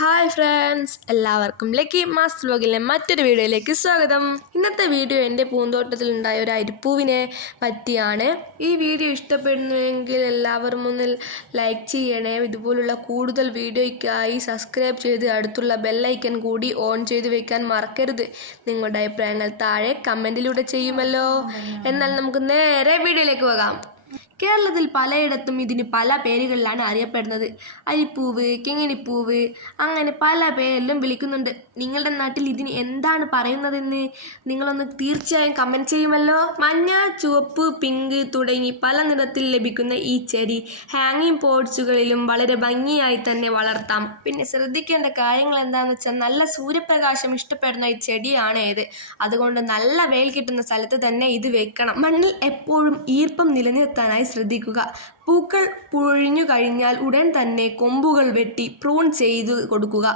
Hi friends, എല്ലാവർക്കും lucky mass വ്ലോഗിലെ മറ്റൊരു വീഡിയോയിലേക്ക് സ്വാഗതം. ഇന്നത്തെ വീഡിയോ എൻ്റെ പൂന്തോട്ടത്തിലുണ്ടായ ഒരു അരിപ്പൂവിനെ പറ്റിയാണ്. ഈ വീഡിയോ ഇഷ്ടപ്പെടുന്നുവെങ്കിൽ എല്ലാവരും ഒന്ന് ലൈക്ക് ചെയ്യണേ. ഇതുപോലുള്ള കൂടുതൽ വീഡിയോയ്ക്കായി സബ്സ്ക്രൈബ് ചെയ്ത് അടുത്തുള്ള ബെല്ലൈക്കൺ കൂടി ഓൺ ചെയ്ത് വെക്കാൻ മറക്കരുത്. നിങ്ങളുടെ അഭിപ്രായങ്ങൾ താഴെ കമൻറ്റിലൂടെ ചെയ്യുമല്ലോ. എന്നാൽ നമുക്ക് നേരെ വീഡിയോയിലേക്ക് പോകാം. കേരളത്തിൽ പലയിടത്തും ഇതിന് പല പേരുകളിലാണ് അറിയപ്പെടുന്നത്. അരിപ്പൂവ്, കിങ്ങിണിപ്പൂവ്, അങ്ങനെ പല പേരിലും വിളിക്കുന്നുണ്ട്. നിങ്ങളുടെ നാട്ടിൽ ഇതിന് എന്താണ് പറയുന്നതെന്ന് നിങ്ങളൊന്ന് തീർച്ചയായും കമൻറ്റ് ചെയ്യുമല്ലോ. മഞ്ഞ, ചുവപ്പ്, പിങ്ക് തുടങ്ങി പല നിറത്തിൽ ലഭിക്കുന്ന ഈ ചെടി ഹാങ്ങിങ് പോട്ട്സുകളിലും വളരെ ഭംഗിയായി തന്നെ വളർത്താം. പിന്നെ ശ്രദ്ധിക്കേണ്ട കാര്യങ്ങൾ എന്താണെന്ന് വെച്ചാൽ, നല്ല സൂര്യപ്രകാശം ഇഷ്ടപ്പെടുന്ന ഈ ചെടിയാണ് ഇത്. അതുകൊണ്ട് നല്ല വെയിൽ കിട്ടുന്ന സ്ഥലത്ത് തന്നെ ഇത് വെക്കണം. മണ്ണിൽ എപ്പോഴും ഈർപ്പം നിലനിർത്താനായി ശ്രദ്ധിക്കുക. പൂക്കൾ പൊഴിഞ്ഞു കഴിഞ്ഞാൽ ഉടൻ തന്നെ കൊമ്പുകൾ വെട്ടി പ്രൂൺ ചെയ്തു കൊടുക്കുക.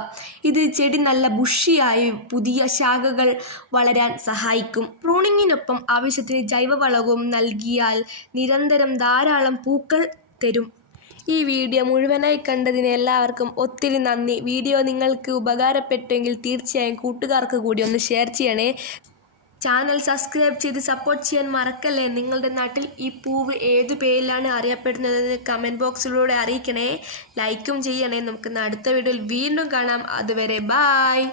ഇത് ചെടി നല്ല ബുഷിയായി പുതിയ ശാഖകൾ വളരാൻ സഹായിക്കും. പ്രൂണിങ്ങിനൊപ്പം ആവശ്യത്തിന് ജൈവവളവും നൽകിയാൽ നിരന്തരം ധാരാളം പൂക്കൾ തരും. ഈ വീഡിയോ മുഴുവനായി കണ്ടതിന് എല്ലാവർക്കും ഒത്തിരി നന്ദി. വീഡിയോ നിങ്ങൾക്ക് ഉപകാരപ്പെട്ടെങ്കിൽ തീർച്ചയായും കൂട്ടുകാർക്ക് കൂടി ഒന്ന് ഷെയർ ചെയ്യണേ. ചാനൽ സബ്സ്ക്രൈബ് ചെയ്ത് സപ്പോർട്ട് ചെയ്യാൻ മറക്കല്ലേ. നിങ്ങളുടെ നാട്ടിൽ ഈ പൂവ് ഏതു പേരിലാണ് അറിയപ്പെടുന്നതെന്ന് കമൻറ്റ് ബോക്സിലൂടെ അറിയിക്കണേ. ലൈക്കും ചെയ്യണേ. നമുക്ക് അടുത്ത വീഡിയോയിൽ വീണ്ടും കാണാം. അതുവരെ ബായ്.